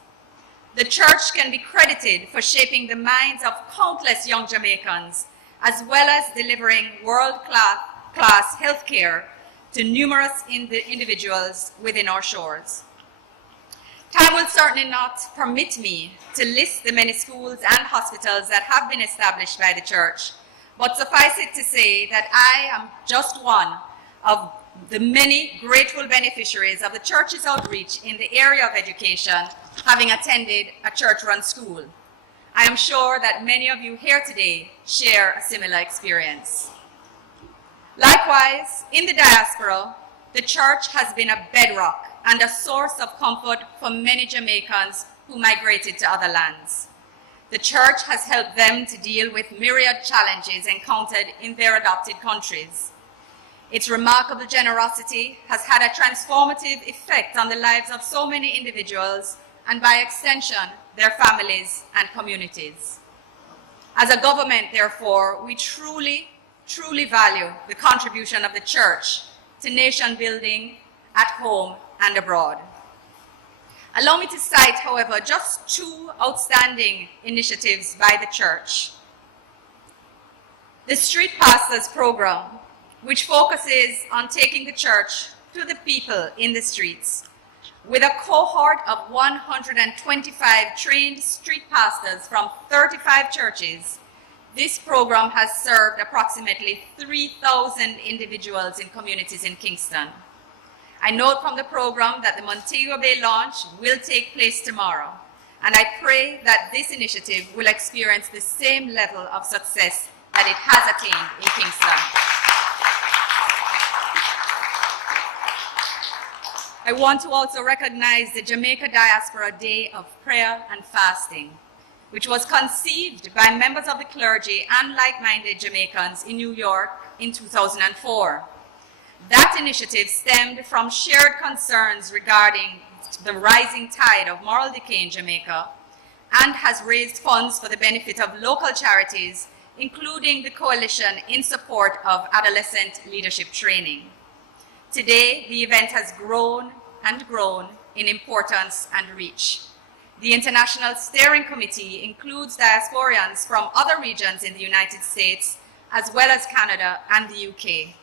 The church can be credited for shaping the minds of countless young Jamaicans, as well as delivering world-class health care to numerous individuals within our shores. Time will certainly not permit me to list the many schools and hospitals that have been established by the church, but suffice it to say that I am just one of the many grateful beneficiaries of the church's outreach in the area of education, having attended a church-run school. I am sure that many of you here today share a similar experience. Likewise, in the diaspora, the church has been a bedrock and a source of comfort for many Jamaicans who migrated to other lands. The church has helped them to deal with myriad challenges encountered in their adopted countries. Its remarkable generosity has had a transformative effect on the lives of so many individuals and, by extension, their families and communities. As a government, therefore, we truly value the contribution of the church to nation building at home and abroad. Allow me to cite, however, just two outstanding initiatives by the church. The Street Pastors Program, which focuses on taking the church to the people in the streets. With a cohort of 125 trained street pastors from 35 churches, this program has served approximately 3,000 individuals in communities in Kingston. I note from the program that the Montego Bay launch will take place tomorrow, and I pray that this initiative will experience the same level of success that it has attained in Kingston. I want to also recognize the Jamaica Diaspora Day of Prayer and Fasting, which was conceived by members of the clergy and like-minded Jamaicans in New York in 2004. That initiative stemmed from shared concerns regarding the rising tide of moral decay in Jamaica and has raised funds for the benefit of local charities, including the Coalition in support of adolescent leadership training. Today, the event has grown and grown in importance and reach. The International Steering Committee includes diasporians from other regions in the United States, as well as Canada and the UK.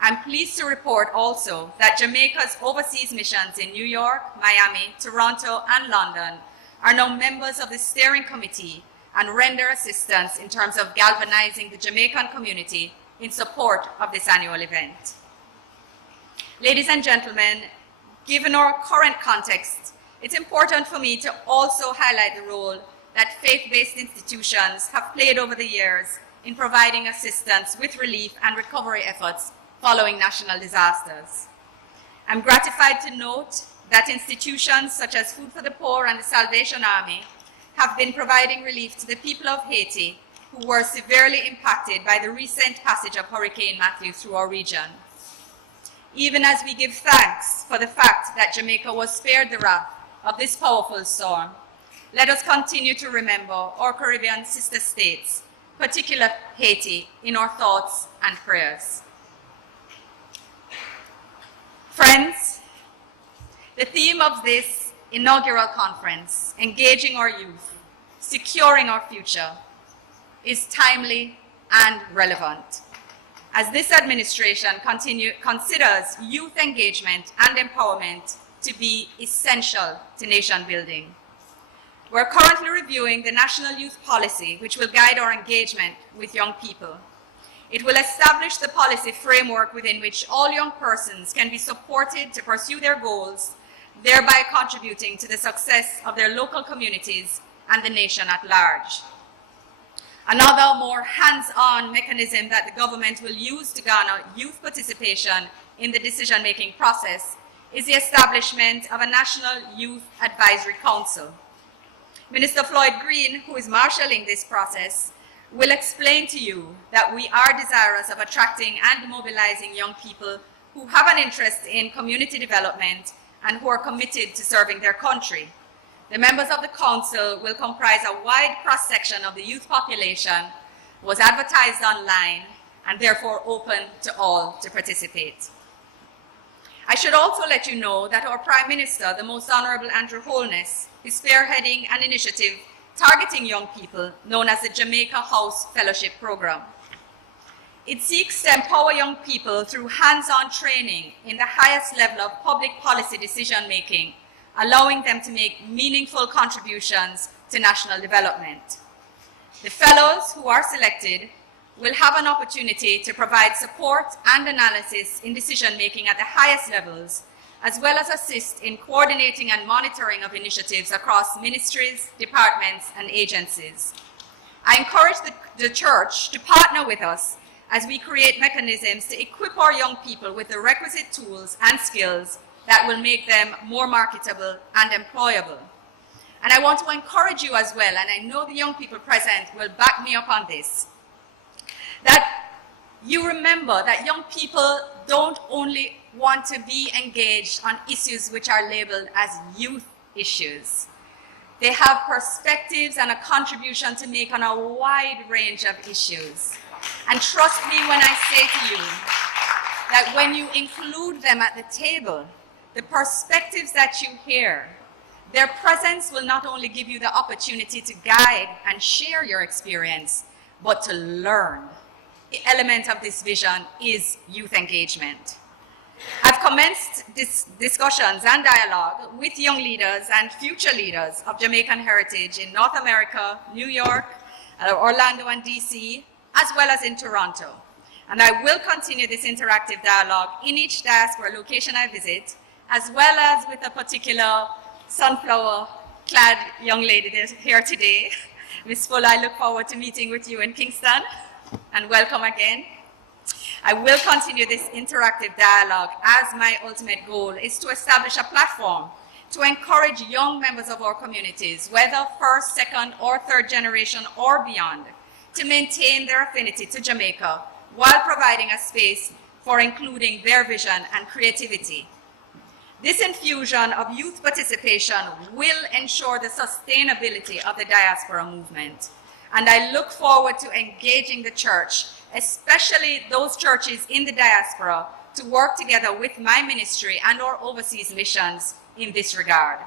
I'm pleased to report also that Jamaica's overseas missions in New York, Miami, Toronto, and London are now members of the Steering Committee and render assistance in terms of galvanizing the Jamaican community in support of this annual event. Ladies and gentlemen, given our current context, it's important for me to also highlight the role that faith-based institutions have played over the years in providing assistance with relief and recovery efforts following national disasters. I'm gratified to note that institutions such as Food for the Poor and the Salvation Army have been providing relief to the people of Haiti who were severely impacted by the recent passage of Hurricane Matthew through our region. Even as we give thanks for the fact that Jamaica was spared the wrath of this powerful storm, let us continue to remember our Caribbean sister states, particularly Haiti, in our thoughts and prayers. Friends, the theme of this inaugural conference, Engaging Our Youth, Securing Our Future, is timely and relevant, as this administration considers youth engagement and empowerment to be essential to nation building. We're currently reviewing the National Youth Policy, which will guide our engagement with young people. It will establish the policy framework within which all young persons can be supported to pursue their goals, thereby contributing to the success of their local communities and the nation at large. Another more hands-on mechanism that the government will use to garner youth participation in the decision-making process is the establishment of a National Youth Advisory Council. Minister Floyd Green, who is marshalling this process, will explain to you that we are desirous of attracting and mobilizing young people who have an interest in community development and who are committed to serving their country. The members of the council will comprise a wide cross-section of the youth population, was advertised online, and therefore open to all to participate. I should also let you know that our Prime Minister, the Most Honorable Andrew Holness, is spearheading an initiative targeting young people known as the Jamaica House Fellowship Program. It seeks to empower young people through hands-on training in the highest level of public policy decision-making, allowing them to make meaningful contributions to national development. The fellows who are selected will have an opportunity to provide support and analysis in decision-making at the highest levels, as well as assist in coordinating and monitoring of initiatives across ministries, departments, and agencies. I encourage the church to partner with us as we create mechanisms to equip our young people with the requisite tools and skills that will make them more marketable and employable. And I want to encourage you as well, and I know the young people present will back me up on this, that you remember that young people don't only want to be engaged on issues which are labeled as youth issues. They have perspectives and a contribution to make on a wide range of issues. And trust me when I say to you that when you include them at the table, the perspectives that you hear, their presence will not only give you the opportunity to guide and share your experience, but to learn. The element of this vision is youth engagement. I've commenced discussions and dialogue with young leaders and future leaders of Jamaican heritage in North America, New York, Orlando and DC, as well as in Toronto. And I will continue this interactive dialogue in each diaspora location I visit, as well as with a particular sunflower-clad young lady that's here today. Ms. Fuller, I look forward to meeting with you in Kingston, and welcome again. I will continue this interactive dialogue as my ultimate goal is to establish a platform to encourage young members of our communities, whether first, second, or third generation or beyond, to maintain their affinity to Jamaica while providing a space for including their vision and creativity. This infusion of youth participation will ensure the sustainability of the diaspora movement, and I look forward to engaging the church, especially those churches in the diaspora, to work together with my ministry and our overseas missions in this regard.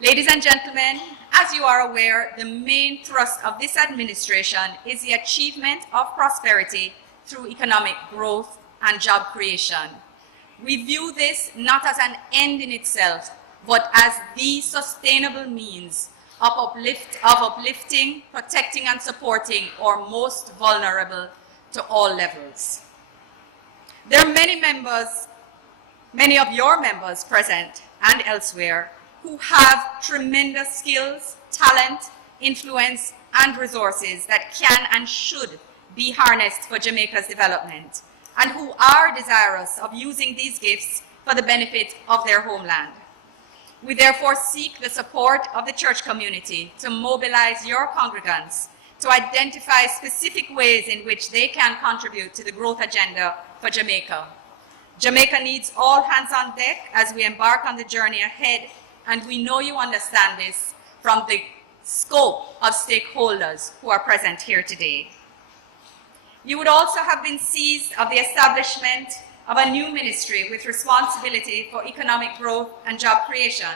Ladies and gentlemen, as you are aware, the main thrust of this administration is the achievement of prosperity through economic growth and job creation. We view this not as an end in itself, but as the sustainable means of uplifting, protecting, and supporting our most vulnerable to all levels. There are many of your members present and elsewhere who have tremendous skills, talent, influence, and resources that can and should be harnessed for Jamaica's development, and who are desirous of using these gifts for the benefit of their homeland. We therefore seek the support of the church community to mobilize your congregants to identify specific ways in which they can contribute to the growth agenda for Jamaica. Jamaica needs all hands on deck as we embark on the journey ahead, and we know you understand this from the scope of stakeholders who are present here today. You would also have been seized of the establishment of a new ministry with responsibility for economic growth and job creation.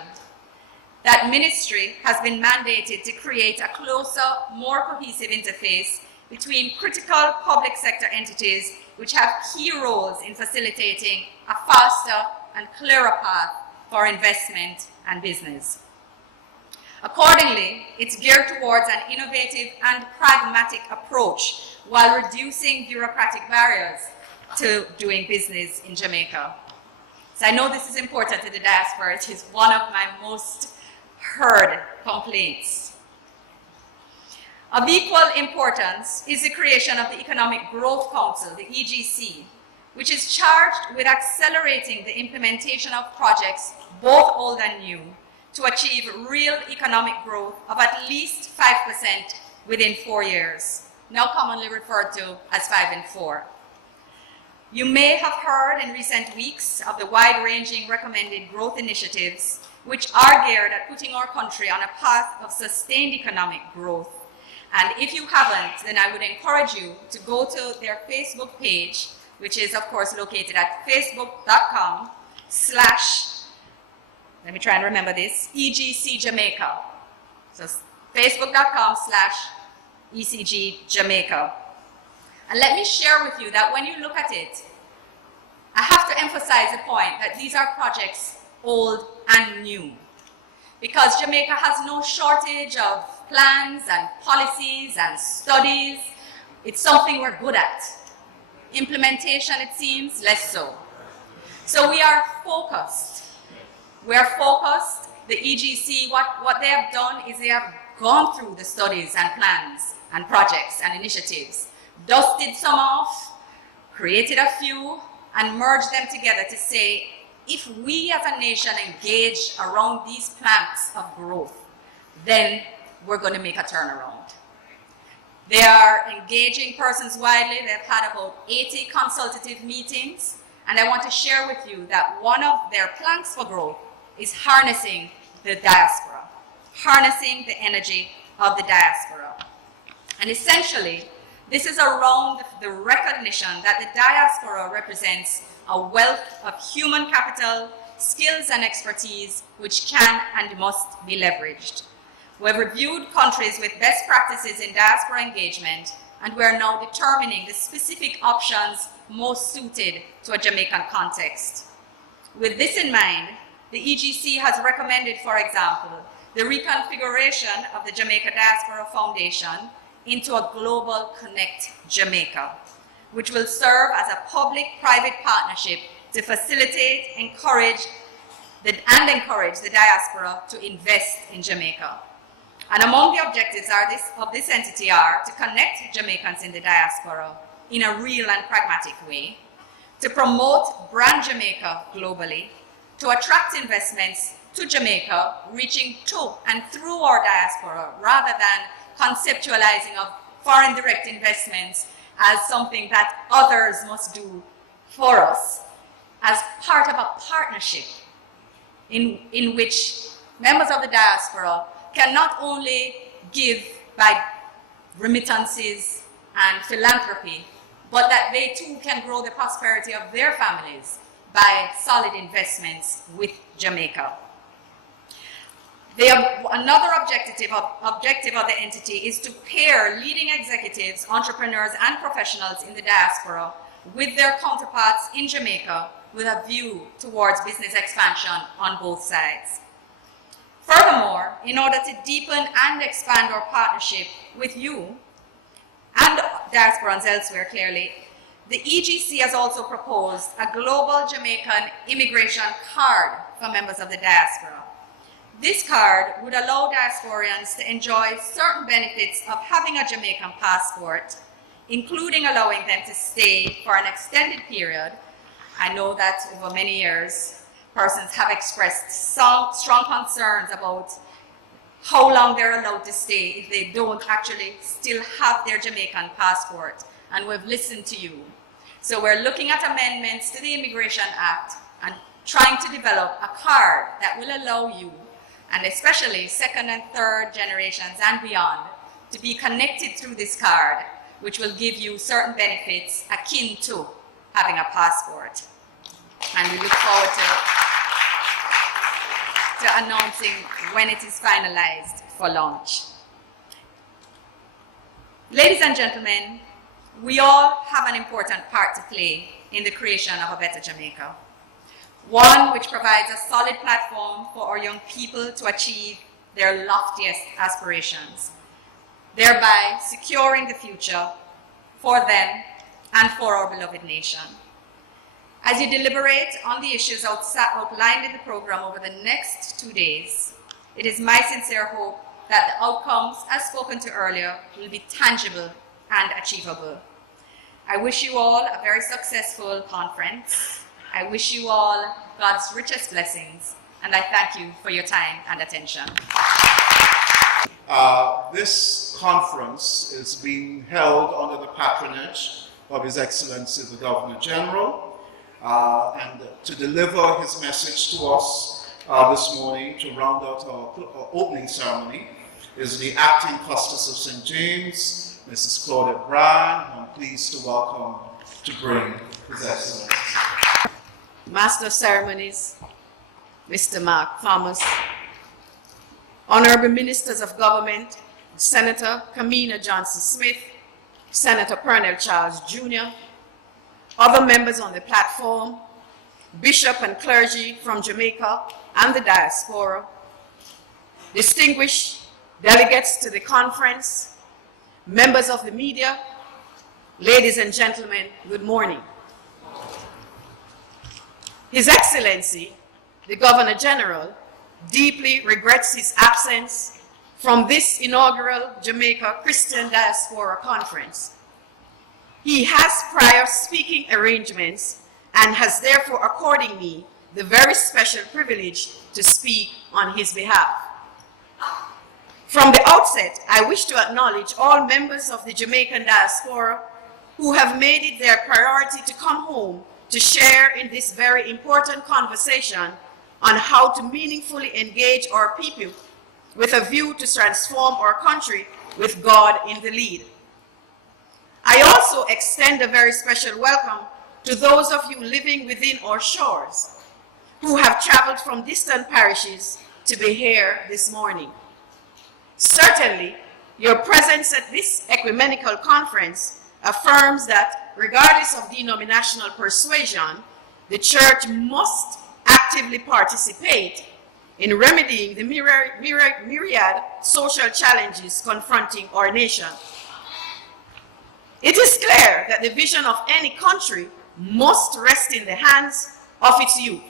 That ministry has been mandated to create a closer, more cohesive interface between critical public sector entities which have key roles in facilitating a faster and clearer path for investment and business. Accordingly, it's geared towards an innovative and pragmatic approach while reducing bureaucratic barriers to doing business in Jamaica. So I know this is important to the diaspora. It is one of my most heard complaints. Of equal importance is the creation of the Economic Growth Council, the EGC, which is charged with accelerating the implementation of projects, both old and new, to achieve real economic growth of at least 5% within 4 years, now commonly referred to as 5 and 4. You may have heard in recent weeks of the wide-ranging recommended growth initiatives which are geared at putting our country on a path of sustained economic growth. And if you haven't, then I would encourage you to go to their Facebook page, which is of course located at facebook.com/ let me try and remember this, EGC Jamaica. So facebook.com/ ECG Jamaica. And let me share with you that when you look at it, I have to emphasize the point that these are projects old and new, because Jamaica has no shortage of plans and policies and studies. It's something we're good at. Implementation, it seems, less so. So we are focused. We are focused. The EGC, what they have done is they have gone through the studies and plans and projects and initiatives, dusted some off, created a few, and merged them together to say, if we as a nation engage around these planks of growth, then we're going to make a turnaround. They are engaging persons widely. They've had about 80 consultative meetings, and I want to share with you that one of their planks for growth is harnessing the diaspora, harnessing the energy of the diaspora. And essentially, this is around the recognition that the diaspora represents a wealth of human capital, skills and expertise which can and must be leveraged. We have reviewed countries with best practices in diaspora engagement, and we are now determining the specific options most suited to a Jamaican context. With this in mind, the EGC has recommended, for example, the reconfiguration of the Jamaica Diaspora Foundation into a Global Connect Jamaica, which will serve as a public-private partnership to facilitate, encourage the diaspora to invest in Jamaica. And among the objectives of this entity are to connect Jamaicans in the diaspora in a real and pragmatic way, to promote brand Jamaica globally, to attract investments to Jamaica, reaching to and through our diaspora, rather than conceptualizing of foreign direct investments as something that others must do for us, as part of a partnership in which members of the diaspora can not only give by remittances and philanthropy, but that they too can grow the prosperity of their families by solid investments with Jamaica. Another objective of the entity is to pair leading executives, entrepreneurs, and professionals in the diaspora with their counterparts in Jamaica with a view towards business expansion on both sides. Furthermore, in order to deepen and expand our partnership with you and diasporans elsewhere clearly, the EGC has also proposed a global Jamaican immigration card for members of the diaspora. This card would allow diasporians to enjoy certain benefits of having a Jamaican passport, including allowing them to stay for an extended period. I know that over many years, persons have expressed strong concerns about how long they're allowed to stay if they don't actually still have their Jamaican passport, and we've listened to you. So we're looking at amendments to the Immigration Act and trying to develop a card that will allow you, and especially second and third generations and beyond, to be connected through this card, which will give you certain benefits akin to having a passport. And we look forward to announcing when it is finalized for launch. Ladies and gentlemen, we all have an important part to play in the creation of a better Jamaica. One which provides a solid platform for our young people to achieve their loftiest aspirations, thereby securing the future for them and for our beloved nation. As you deliberate on the issues outlined in the program over the next 2 days, it is my sincere hope that the outcomes, as spoken to earlier, will be tangible and achievable. I wish you all a very successful conference. I wish you all God's richest blessings, and I thank you for your time and attention. This conference is being held under the patronage of His Excellency the Governor General, and to deliver his message to us this morning to round out our opening ceremony is the Acting Custos of St. James, Mrs. Claudette Bryan, who I'm pleased to welcome to bring His Excellency. Master of Ceremonies, Mr. Mark Thomas, Honorable Ministers of Government, Senator Kamina Johnson-Smith, Senator Pernell Charles Jr., other members on the platform, Bishop and clergy from Jamaica and the diaspora, distinguished delegates to the conference, members of the media, ladies and gentlemen, good morning. His Excellency, the Governor General, deeply regrets his absence from this inaugural Jamaica Christian Diaspora Conference. He has prior speaking arrangements and has therefore accorded me the very special privilege to speak on his behalf. From the outset, I wish to acknowledge all members of the Jamaican diaspora who have made it their priority to come home to share in this very important conversation on how to meaningfully engage our people with a view to transform our country with God in the lead. I also extend a very special welcome to those of you living within our shores who have traveled from distant parishes to be here this morning. Certainly, your presence at this ecumenical conference affirms that, regardless of denominational persuasion, the Church must actively participate in remedying the myriad social challenges confronting our nation. It is clear that the vision of any country must rest in the hands of its youth.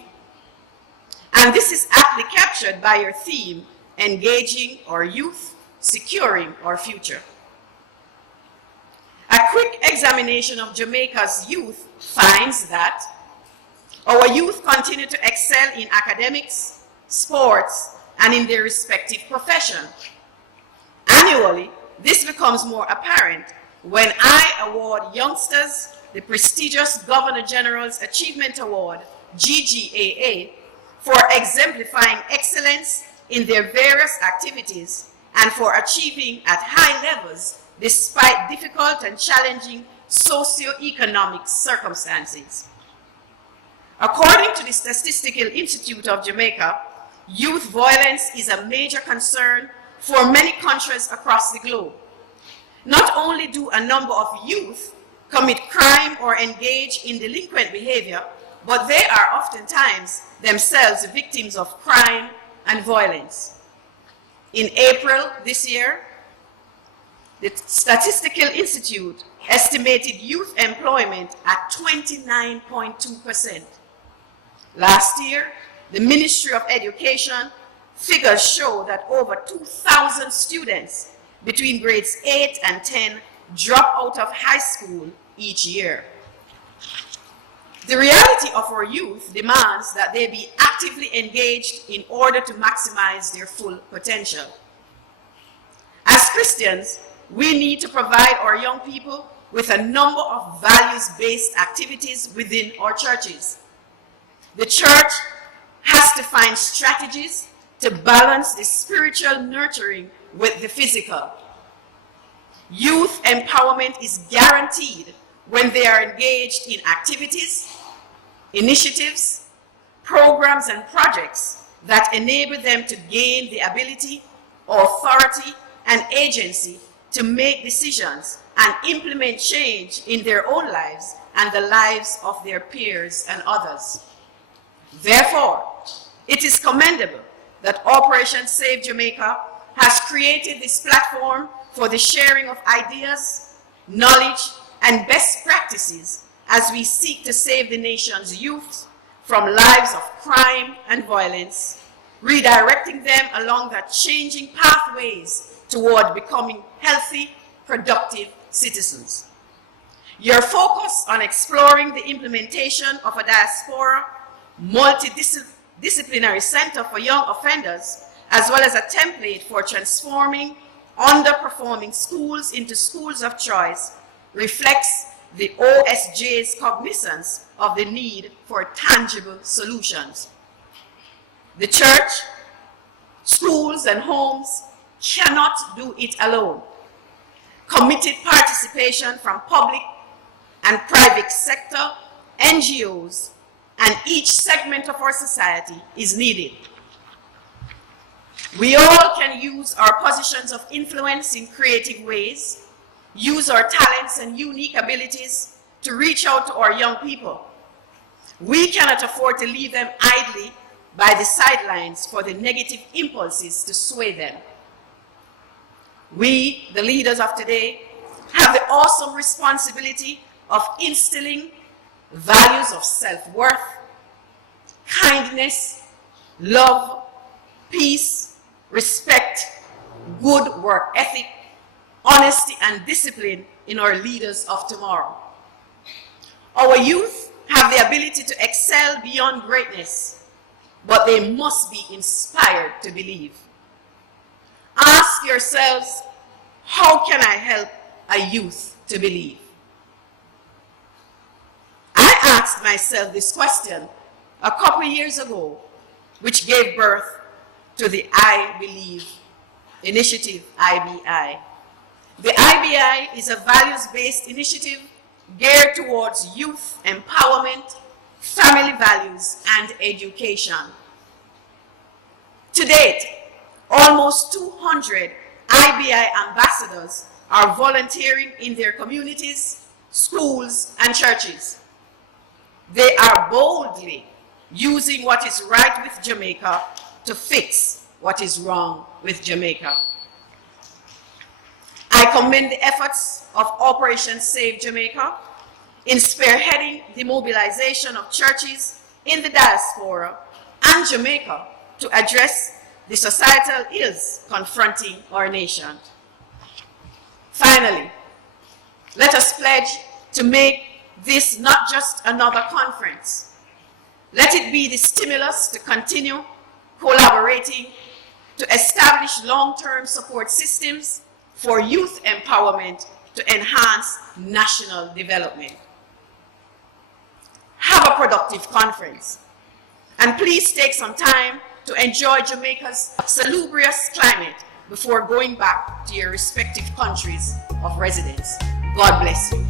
And this is aptly captured by your theme, engaging our youth, securing our future. A quick examination of Jamaica's youth finds that our youth continue to excel in academics, sports, and in their respective profession. Annually, this becomes more apparent when I award youngsters the prestigious Governor General's Achievement Award, GGAA, for exemplifying excellence in their various activities and for achieving at high levels despite difficult and challenging socio-economic circumstances. According to the Statistical Institute of Jamaica, youth violence is a major concern for many countries across the globe. Not only do a number of youth commit crime or engage in delinquent behavior, but they are oftentimes themselves victims of crime and violence. In April this year, The Statistical Institute estimated youth employment at 29.2%. Last year, the Ministry of Education figures show that over 2,000 students between grades 8 and 10 drop out of high school each year. The reality of our youth demands that they be actively engaged in order to maximize their full potential. As Christians, we need to provide our young people with a number of values-based activities within our churches. The church has to find strategies to balance the spiritual nurturing with the physical. Youth empowerment is guaranteed when they are engaged in activities, initiatives, programs, and projects that enable them to gain the ability, authority, and agency to make decisions and implement change in their own lives and the lives of their peers and others. Therefore, it is commendable that Operation Save Jamaica has created this platform for the sharing of ideas, knowledge, and best practices as we seek to save the nation's youth from lives of crime and violence, redirecting them along the changing pathways toward becoming healthy, productive citizens. Your focus on exploring the implementation of a Diaspora multidisciplinary center for young offenders, as well as a template for transforming underperforming schools into schools of choice, reflects the OSJ's cognizance of the need for tangible solutions. The church, schools, and homes cannot do it alone. Committed participation from public and private sector, NGOs, and each segment of our society is needed. We all can use our positions of influence in creative ways, use our talents and unique abilities to reach out to our young people. We cannot afford to leave them idly by the sidelines for the negative impulses to sway them. We, the leaders of today, have the awesome responsibility of instilling values of self-worth, kindness, love, peace, respect, good work ethic, honesty, and discipline in our leaders of tomorrow. Our youth have the ability to excel beyond greatness, but they must be inspired to believe. Ask yourselves, how can I help a youth to believe? I asked myself this question a couple years ago, which gave birth to the I Believe initiative, IBI. The IBI is a values-based initiative geared towards youth empowerment, family values, and education. To date, almost 200 IBI ambassadors are volunteering in their communities, schools, and churches. They are boldly using what is right with Jamaica to fix what is wrong with Jamaica. I commend the efforts of Operation Save Jamaica in spearheading the mobilization of churches in the diaspora and Jamaica to address the societal ills confronting our nation. Finally, let us pledge to make this not just another conference. Let it be the stimulus to continue collaborating to establish long-term support systems for youth empowerment to enhance national development. Have a productive conference, and please take some time to enjoy Jamaica's salubrious climate before going back to your respective countries of residence. God bless you.